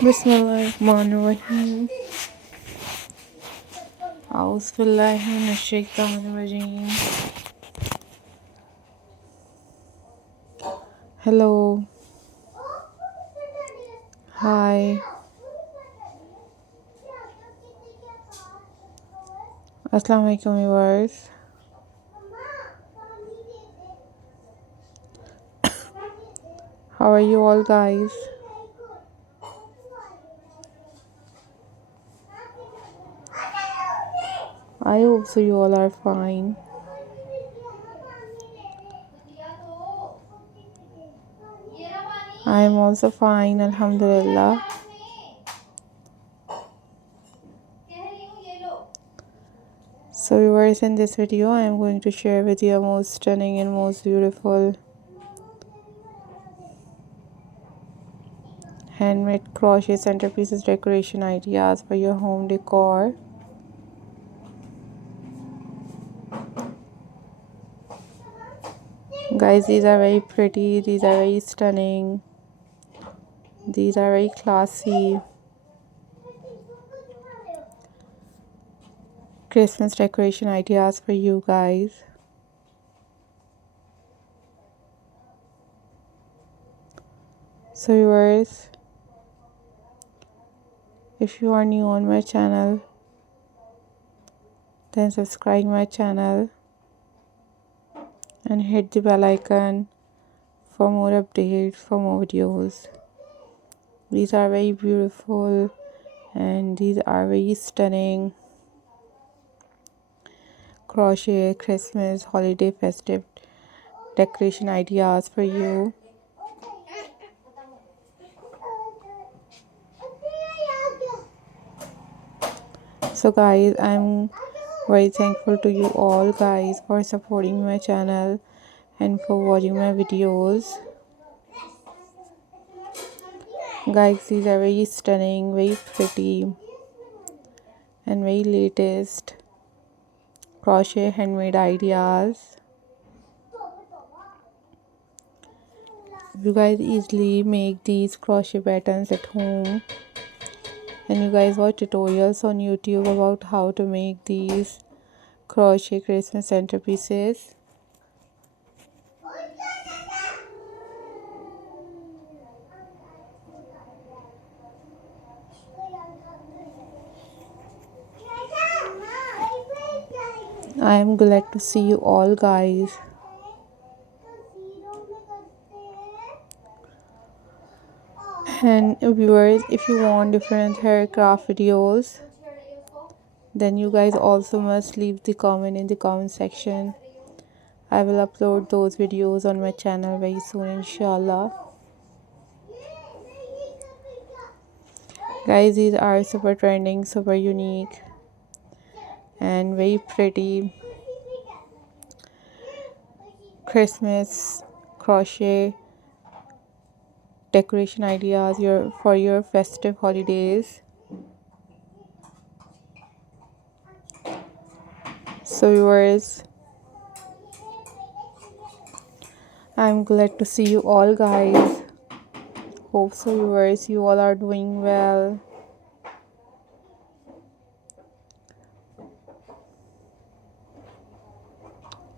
बिस्मिल्लाहिर्रहमानिर्रहीम। औज़ुबिल्लाहि मिनश्शैतानिर्रजीम। हेलो, हाय, अस्सलाम वालेकुम viewers. How are you all guys? I hope so you all are fine. I am also fine, alhamdulillah. So viewers, in this video I am going to share with you a most stunning and most beautiful handmade crochet centerpieces decoration ideas for your home decor. Guys, these are very pretty, these are very stunning, these are very classy Christmas decoration ideas for you guys. So viewers, if you are new on my channel, then subscribe my channel and hit the bell icon for more updates, for more videos. These are very beautiful and these are very stunning crochet Christmas holiday festive decoration ideas for you. So guys, I'm very thankful to you all guys for supporting my channel and for watching my videos. Guys, these are very stunning, very pretty and very latest crochet handmade ideas. You guys easily make these crochet patterns at home, and you guys watch tutorials on YouTube about how to make these crochet Christmas centerpieces. I am glad to see you all guys. And viewers, if you want different hair craft videos, then you guys also must leave the comment in the comment section. I will upload those videos on my channel very soon, inshallah. Guys, these are super trending, super unique and very pretty Christmas crochet decoration ideas for your festive holidays. So viewers, I'm glad to see you all guys. Hope so viewers, you all are doing well.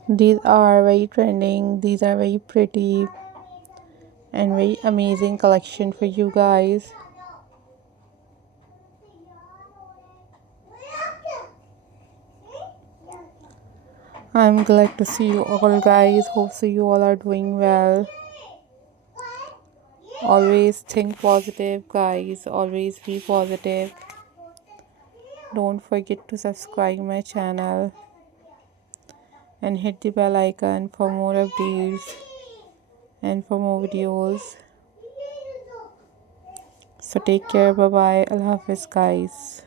These are very trending, these are very pretty and very amazing collection for you guys. I'm glad to see you all guys. Hope so you all are doing well. Always think positive guys, always be positive. Don't forget to subscribe my channel and hit the bell icon for more updates and for more videos. So take care, bye bye, Allah Hafiz guys.